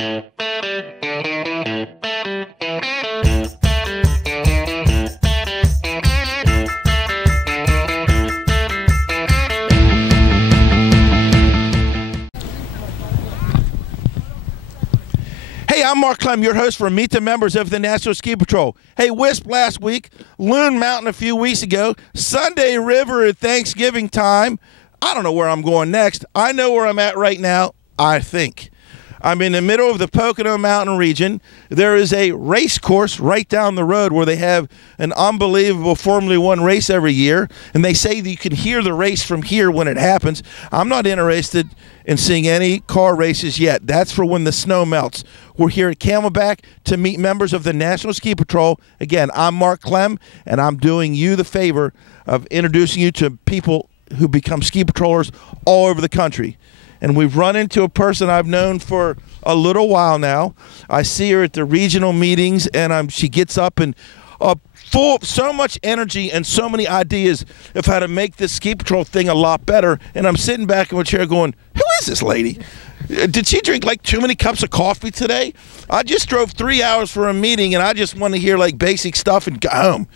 Hey, I'm Mark Clem, your host for Meet the Members of the National Ski Patrol. Hey, Wisp last week, Loon Mountain a few weeks ago, Sunday River at Thanksgiving time. I don't know where I'm going next. I know where I'm at right now, I think. I'm in the middle of the Pocono Mountain region. There is a race course right down the road where they have an unbelievable Formula One race every year, and they say that you can hear the race from here when it happens. I'm not interested in seeing any car races yet. That's for when the snow melts. We're here at Camelback to meet members of the National Ski Patrol. Again, I'm Mark Clem, and I'm doing you the favor of introducing you to people who become ski patrollers all over the country. And we've run into a person I've known for a little while now. I see her at the regional meetings, and she gets up and full of so much energy and so many ideas of how to make this ski patrol thing a lot better. And I'm sitting back in my chair going, who is this lady? Did she drink like too many cups of coffee today? I just drove 3 hours for a meeting, and I just want to hear like basic stuff and go home.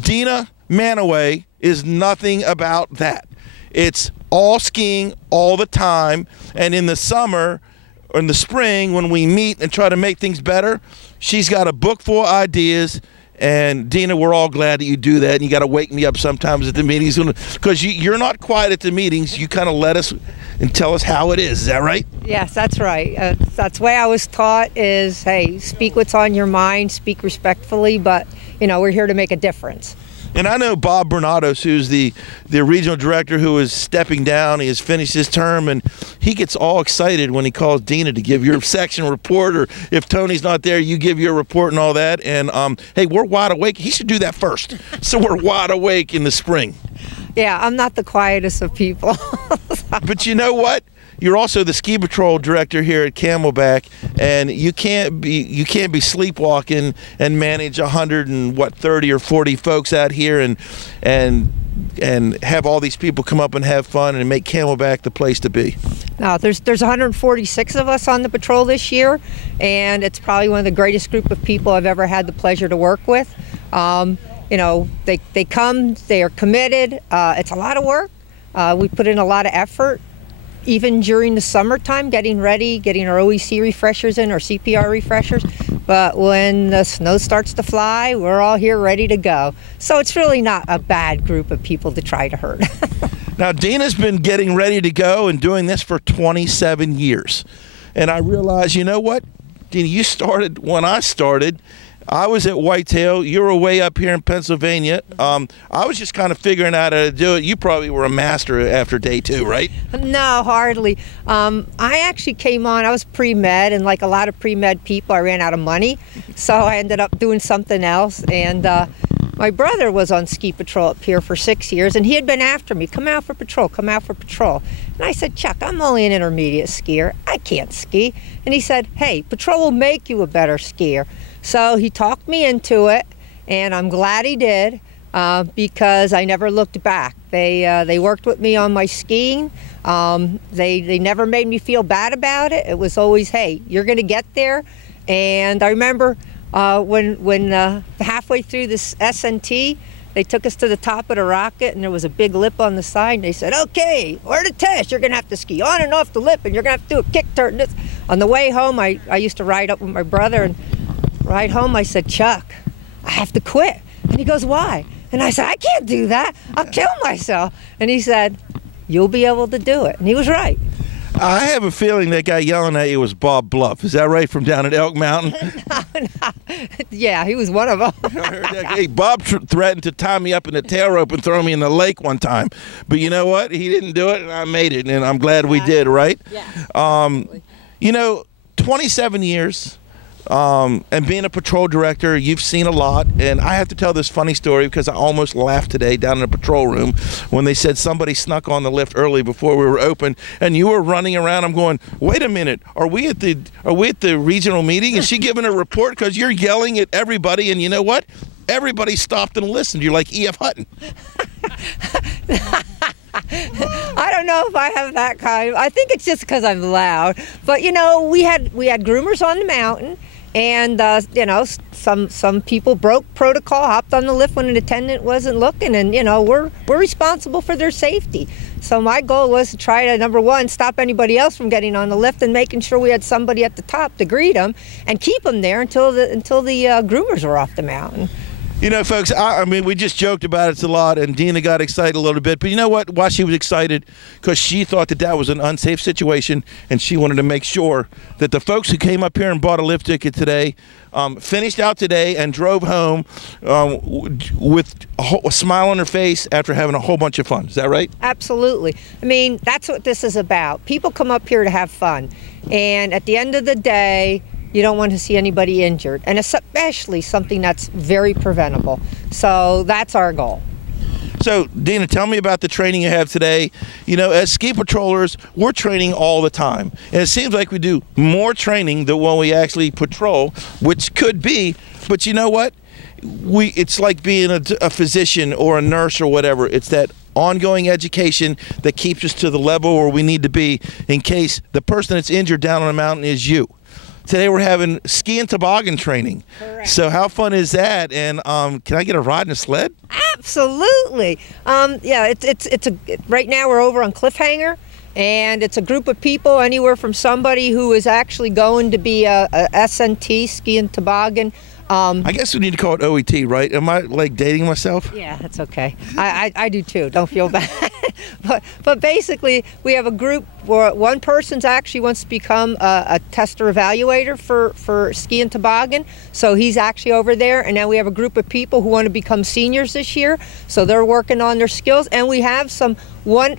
Dina Manoway is nothing about that. It's all skiing all the time, and in the summer or in the spring when we meet and try to make things better, she's got a book full of ideas. And Dina, we're all glad that you do that, and you got to wake me up sometimes at the meetings because you're not quiet at the meetings. You kind of let us and tell us how it is. Is that right? Yes, that's right. That's the way I was taught is, hey, speak what's on your mind, speak respectfully, but, you know, we're here to make a difference. And I know Bob Bernatos, who's the regional director who is stepping down. He has finished his term, and he gets all excited when he calls Dina to give your section report, or if Tony's not there, you give your report and all that. And, hey, we're wide awake. He should do that first. So we're wide awake in the spring. Yeah, I'm not the quietest of people. But you know what? You're also the ski patrol director here at Camelback, and you can't be sleepwalking and manage 130 or 40 folks out here and have all these people come up and have fun and make Camelback the place to be. No, there's 146 of us on the patrol this year, and it's probably one of the greatest group of people I've ever had the pleasure to work with. You know, they come, they are committed. It's a lot of work. We put in a lot of effort. Even during the summertime, getting ready, getting our OEC refreshers in, our CPR refreshers. But when the snow starts to fly, we're all here ready to go. So it's really not a bad group of people to try to hurt. Now, Dina's been getting ready to go and doing this for 27 years. And I realized, you know what, Dina, you started when I started. I was at Whitetail. You were way up here in Pennsylvania. I was just kind of figuring out how to do it. You probably were a master after day two, right? No, hardly. I actually came on, I was pre-med, and like a lot of pre-med people, I ran out of money. So I ended up doing something else. And my brother was on ski patrol up here for 6 years, and he had been after me, come out for patrol, come out for patrol. And I said, Chuck, I'm only an intermediate skier. I can't ski. And he said, hey, patrol will make you a better skier. So he talked me into it, and I'm glad he did because I never looked back. They worked with me on my skiing. They never made me feel bad about it. It was always, hey, you're going to get there. And I remember when halfway through this SNT, they took us to the top of the rocket, and there was a big lip on the side. And they said, okay, we're to test. You're going to have to ski on and off the lip, and you're going to have to do a kick turn. On the way home, I used to ride up with my brother, and ride home, I said, Chuck, I have to quit. And he goes, why? And I said, I can't do that. I'll kill myself. And he said, you'll be able to do it. And he was right. I have a feeling that guy yelling at you was Bob Bluff. Is that right, from down at Elk Mountain? No. Yeah, he was one of them. Hey, Bob threatened to tie me up in the tail rope and throw me in the lake one time. But you know what? He didn't do it, and I made it, and I'm glad we did, right? Yeah. You know, 27 years. And being a patrol director, you've seen a lot, and I have to tell this funny story because I almost laughed today down in the patrol room when they said somebody snuck on the lift early before we were open, and you were running around. I'm going, wait a minute, are we at the regional meeting? Is she giving a report? Because you're yelling at everybody, and you know what? Everybody stopped and listened. You're like E.F. Hutton. I don't know if I have that kind. I think it's just because I'm loud. But you know, we had groomers on the mountain, and you know, some people broke protocol, hopped on the lift when an attendant wasn't looking, and you know, we're responsible for their safety. So my goal was to try to, number one, stop anybody else from getting on the lift, and making sure we had somebody at the top to greet them and keep them there until the groomers were off the mountain. You know, folks, I mean, we just joked about it a lot, and Dina got excited a little bit. But you know what? Why she was excited? Because she thought that was an unsafe situation, and she wanted to make sure that the folks who came up here and bought a lift ticket today finished out today and drove home with a smile on their face after having a whole bunch of fun. Is that right? Absolutely. I mean, that's what this is about. People come up here to have fun, and at the end of the day, you don't want to see anybody injured, and especially something that's very preventable. So that's our goal. So, Dina, tell me about the training you have today. You know, as ski patrollers, we're training all the time. And it seems like we do more training than when we actually patrol, which could be, but you know what? It's like being a physician or a nurse or whatever. It's that ongoing education that keeps us to the level where we need to be in case the person that's injured down on the mountain is you. Today we're having ski and toboggan training. Correct. So how fun is that? And can I get a ride in a sled? Absolutely. Yeah, right now we're over on Cliffhanger, and it's a group of people, anywhere from somebody who is actually going to be a SNT, ski and toboggan. I guess we need to call it OET, right? Am I like dating myself? Yeah, that's okay. I do too. Don't feel bad. But basically, we have a group where one person's actually wants to become a tester evaluator for ski and toboggan. So he's actually over there. And now we have a group of people who want to become seniors this year. So they're working on their skills. And we have some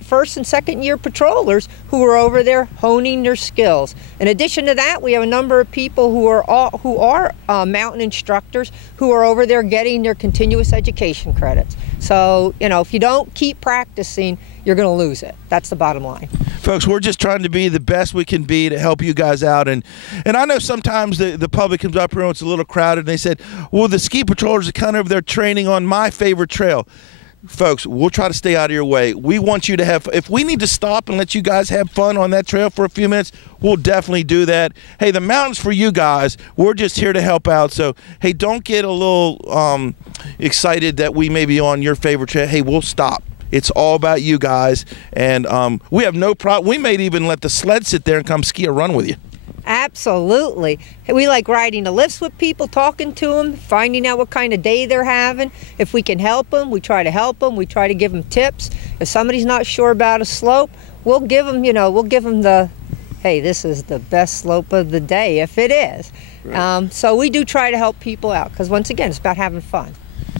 first and second year patrollers who are over there honing their skills. In addition to that, we have a number of people who are mountain instructors who are over there getting their continuous education credits. So, you know, if you don't keep practicing, you're going to lose it. That's the bottom line. Folks, we're just trying to be the best we can be to help you guys out. And I know sometimes the public comes up here and it's a little crowded, and they said, well, the ski patrollers are kind of over there training on my favorite trail. Folks, we'll try to stay out of your way. We want you to have, if we need to stop and let you guys have fun on that trail for a few minutes, we'll definitely do that. Hey, the mountain's for you guys. We're just here to help out. So, hey, don't get a little excited that we may be on your favorite trail. Hey, we'll stop. It's all about you guys. And we have no problem. We may even let the sled sit there and come ski or run with you. Absolutely. We like riding the lifts with people, talking to them, finding out what kind of day they're having. If we can help them, we try to help them. We try to give them tips. If somebody's not sure about a slope, we'll give them, the, hey, this is the best slope of the day, if it is. Right. So we do try to help people out because, once again, it's about having fun.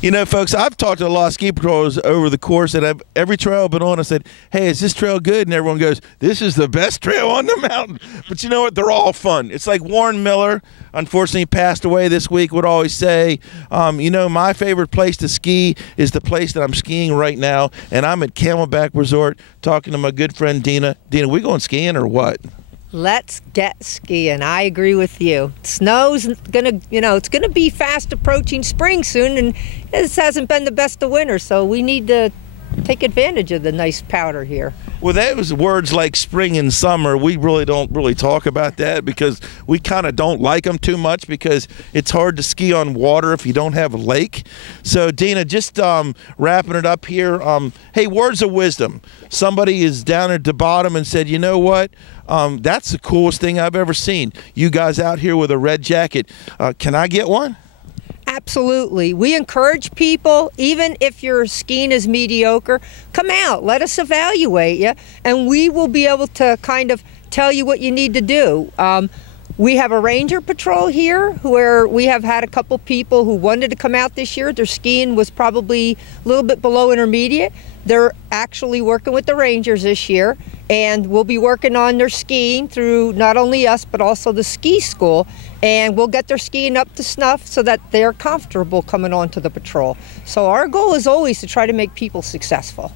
You know, folks, I've talked to a lot of ski patrollers over the course, and every trail I've been on, I said, hey, is this trail good? And everyone goes, this is the best trail on the mountain. But you know what? They're all fun. It's like Warren Miller, unfortunately passed away this week, would always say, you know, my favorite place to ski is the place that I'm skiing right now, and I'm at Camelback Resort talking to my good friend Dina. Dina, we going skiing or what? Let's get skiing. I agree with you. Snow's gonna, it's gonna be fast approaching spring soon, and this hasn't been the best of winter, so we need to take advantage of the nice powder here. Well, that was words like spring and summer. We really don't talk about that because we kind of don't like them too much because it's hard to ski on water if you don't have a lake. So, Dina, just wrapping it up here. Hey, words of wisdom. Somebody is down at the bottom and said, you know what? That's the coolest thing I've ever seen. You guys out here with a red jacket. Can I get one? Absolutely. We encourage people, even if your skiing is mediocre, come out, let us evaluate you, and we will be able to kind of tell you what you need to do. We have a ranger patrol here where we have had a couple people who wanted to come out this year. Their skiing was probably a little bit below intermediate. They're actually working with the rangers this year, and we'll be working on their skiing through not only us but also the ski school, and we'll get their skiing up to snuff so that they're comfortable coming onto the patrol. So our goal is always to try to make people successful.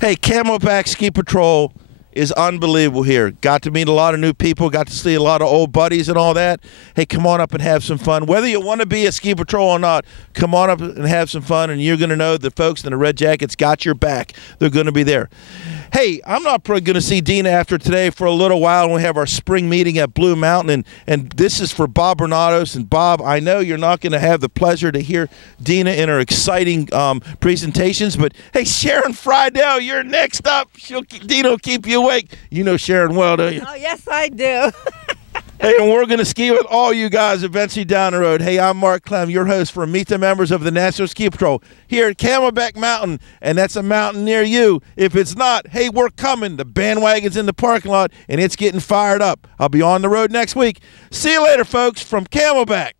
Hey, Camelback Ski Patrol is unbelievable here. Got to meet a lot of new people, got to see a lot of old buddies and all that. Hey, come on up and have some fun. Whether you want to be a ski patrol or not, come on up and have some fun, and you're going to know the folks in the Red Jackets got your back. They're going to be there. Hey, I'm not probably going to see Dina after today for a little while, and we have our spring meeting at Blue Mountain, and this is for Bob Bernados. And Bob, I know you're not going to have the pleasure to hear Dina in her exciting presentations, but hey, Sharon Friedel, you're next up. Dina will keep you awake. You know Sharon well, don't you? Oh, yes, I do. Hey, and we're going to ski with all you guys eventually down the road. Hey, I'm Mark Clem, your host for Meet the Members of the National Ski Patrol here at Camelback Mountain, and that's a mountain near you. If it's not, hey, we're coming. The bandwagon's in the parking lot, and it's getting fired up. I'll be on the road next week. See you later, folks, from Camelback.